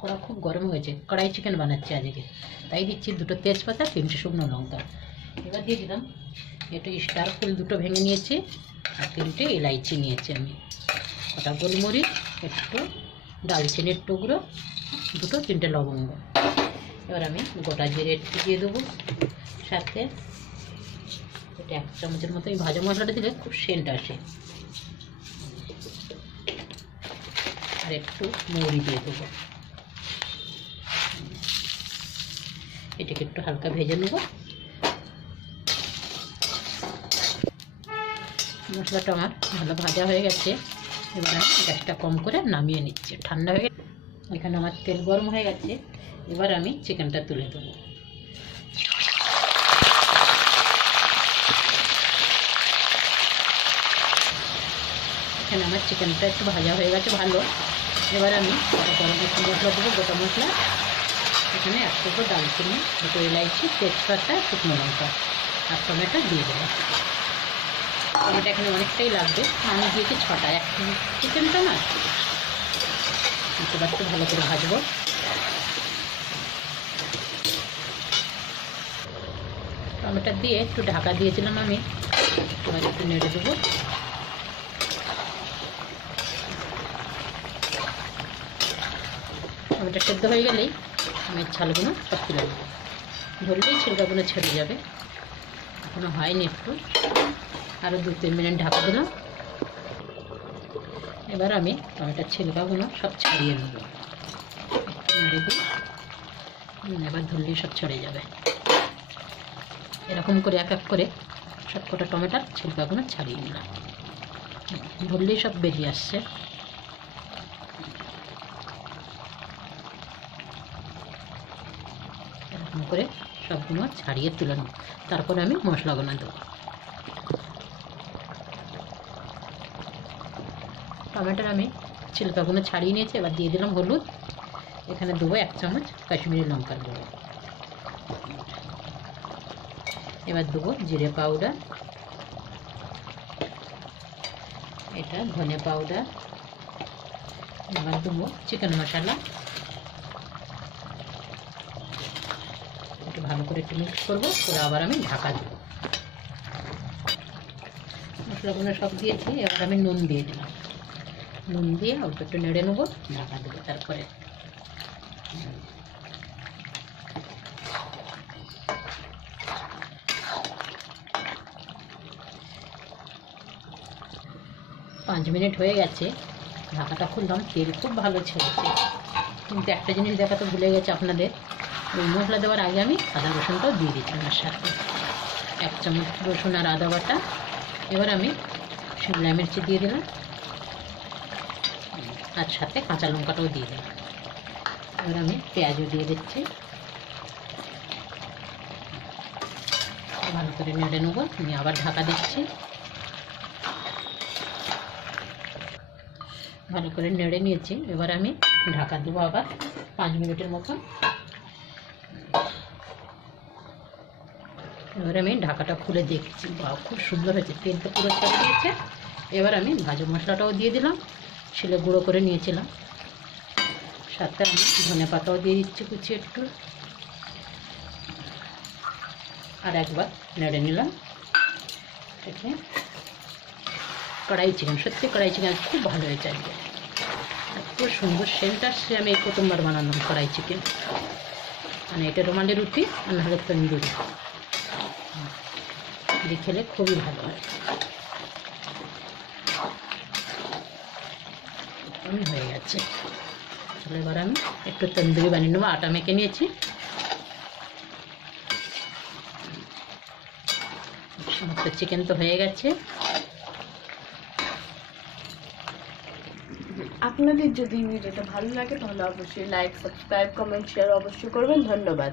কড়া খুব গরম হয়েছে, কড়াই চিকেন বানাচ্ছি আজকে, তাই দিচ্ছি 2টো তেজপাতা, 3টে শুকনো লঙ্কা। এবার দিয়ে দিলাম একটু স্টার ফুল 2টো ভেঙে নিয়েছি, আর 3টে এলাইচি নিয়েছি আমি, কটা গোলমরিচ, একটু দালচিনির টুকরো, 3টে লবঙ্গ। এবার আমি গোটা জিরে একটু দিয়ে দেবো, সাথে এটা 1 চামচের মতো এই ভাজা মশলাটা দিলে খুব সেন্ট আসে। আর একটু মৌরি দিয়ে দেবো, এটাকে একটু হালকা ভেজে নেব। মশলাটা আমার ভালো ভাজা হয়ে গেছে, এবার আমি গ্যাসটা কম করে নামিয়ে নিচ্ছি, ঠান্ডা হয়ে গেছে। এখানে আমার তেল গরম হয়ে গেছে, এবার আমি চিকেনটা তুলে দেবো। এখানে আমার চিকেনটা একটু ভাজা হয়ে গেছে ভালো। এবার আমি গরম মশলা দেবো, গোটা মশলা, এখানে 1 টুকরো দালচিনি, 2টো এলাইচি, তেজপাতা, শুকনো লঙ্কা আর টমেটো দিয়ে দেবো। টমেটো এখানে অনেকটাই লাগবে, আমি দিয়েছি 6টা, 1 চিকেনটা না। এবার একটু ভালো করে ভাজবো। টমেটো দিয়ে একটু ঢাকা দিয়েছিলাম আমি, এবার একটু নেড়ে দেবো। টমেটো সেদ্ধ হয়ে গেলেই আমি ছালগুলো সব তুলে দেবো, ধরলেই ছিলকাগুলো ছেড়ে যাবে। এখনো হয়নি, একটু আরও 2-3 মিনিট ঢাকা দিলাম। এবার আমি টমেটোর ছিলকাগুলো সব ছাড়িয়ে নেব, নেড়ে দিই, এবার ধরলেই সব ছেড়ে যাবে। এরকম করে এক এক করে সব কটা টমেটোর ছিলকাগুলো ছাড়িয়ে নিলাম, ধরলেই সব বেরিয়ে আসছে। এরকম করে সবগুলো ছাড়িয়ে তুলে নেব, তারপরে আমি মশলাগুলো দেবো। টমেটোর আমি ছিলকাগুলো ছাড়িয়ে নিয়েছি, এবার দিয়ে দিলাম হলুদ, এখানে দেবো 1 চামচ কাশ্মীরি লঙ্কার গুঁড়ো। এবার দেবো জিরে পাউডার, এটা ধনে পাউডার। এবার দেবো চিকেন মশলা, একটু ভালো করে একটু মিক্স করবো, করে আবার আমি ঢাকা দেবো। মশলাগুলো সব দিয়েছি, এবার আমি নুন দিয়ে দিলাম, নুন দিয়ে অল্প একটু নেড়ে নেবো, ঢাকা দেবো। তারপরে 5 মিনিট হয়ে গেছে, ঢাকাটা খুললাম, তেল খুব ভালো ছেড়েছে। কিন্তু একটা জিনিস দেখাতে ভুলে গেছে আপনাদের, ওই মশলা দেওয়ার আগে আমি আদা রসুনটাও দিয়ে দিচ্ছিলাম এর সাথে, 1 চামচ রসুন আর আদা বাটা। এবার আমি শিমলা মির্চি দিয়ে দিলাম, আর সাথে কাঁচা লঙ্কাটাও দিয়ে দিলাম। এবার আমি পেঁয়াজও দিয়ে দিচ্ছি, ভালো করে নেড়ে নেবো। আমি আবার ঢাকা দিচ্ছি, ভালো করে নেড়ে নিয়েছি। এবার আমি ঢাকা দেবো আবার 5 মিনিটের মতো। এবার আমি ঢাকাটা খুলে দেখছি, বা খুব সুন্দর হয়েছে, তেলটা পুরো ছেড়ে দিয়েছে। এবার আমি ভাজা মশলাটাও দিয়ে দিলাম, ছিলে গুঁড়ো করে নিয়েছিলাম, সাথে আমি ধনে পাতাও দিয়ে দিচ্ছি কুচি একটু, আর একবার নেড়ে নিলাম। দেখে কড়াই চিকেন, সত্যি কড়াই চিকেন খুব ভালো হয়েছে আজকে, এত সুন্দর সেন্ট আসছে। আমি এই প্রথমবার বানালাম কড়াই চিকেন, মানে এটা রুমালি রুটি আর নাহলে তন্দুরি দিয়ে খেলে খুবই ভালো হয়। হয়ে গেছে, তাহলে এবার আমি একটু তন্দুরি বানিয়ে নেবো। আটা মেখে নিয়েছি, সমস্ত চিকেন তো হয়ে গেছে। আপনাদের যদি ভিডিওটা ভালো লাগে তাহলে অবশ্যই লাইক, সাবস্ক্রাইব, কমেন্ট, শেয়ার অবশ্যই করবেন। ধন্যবাদ।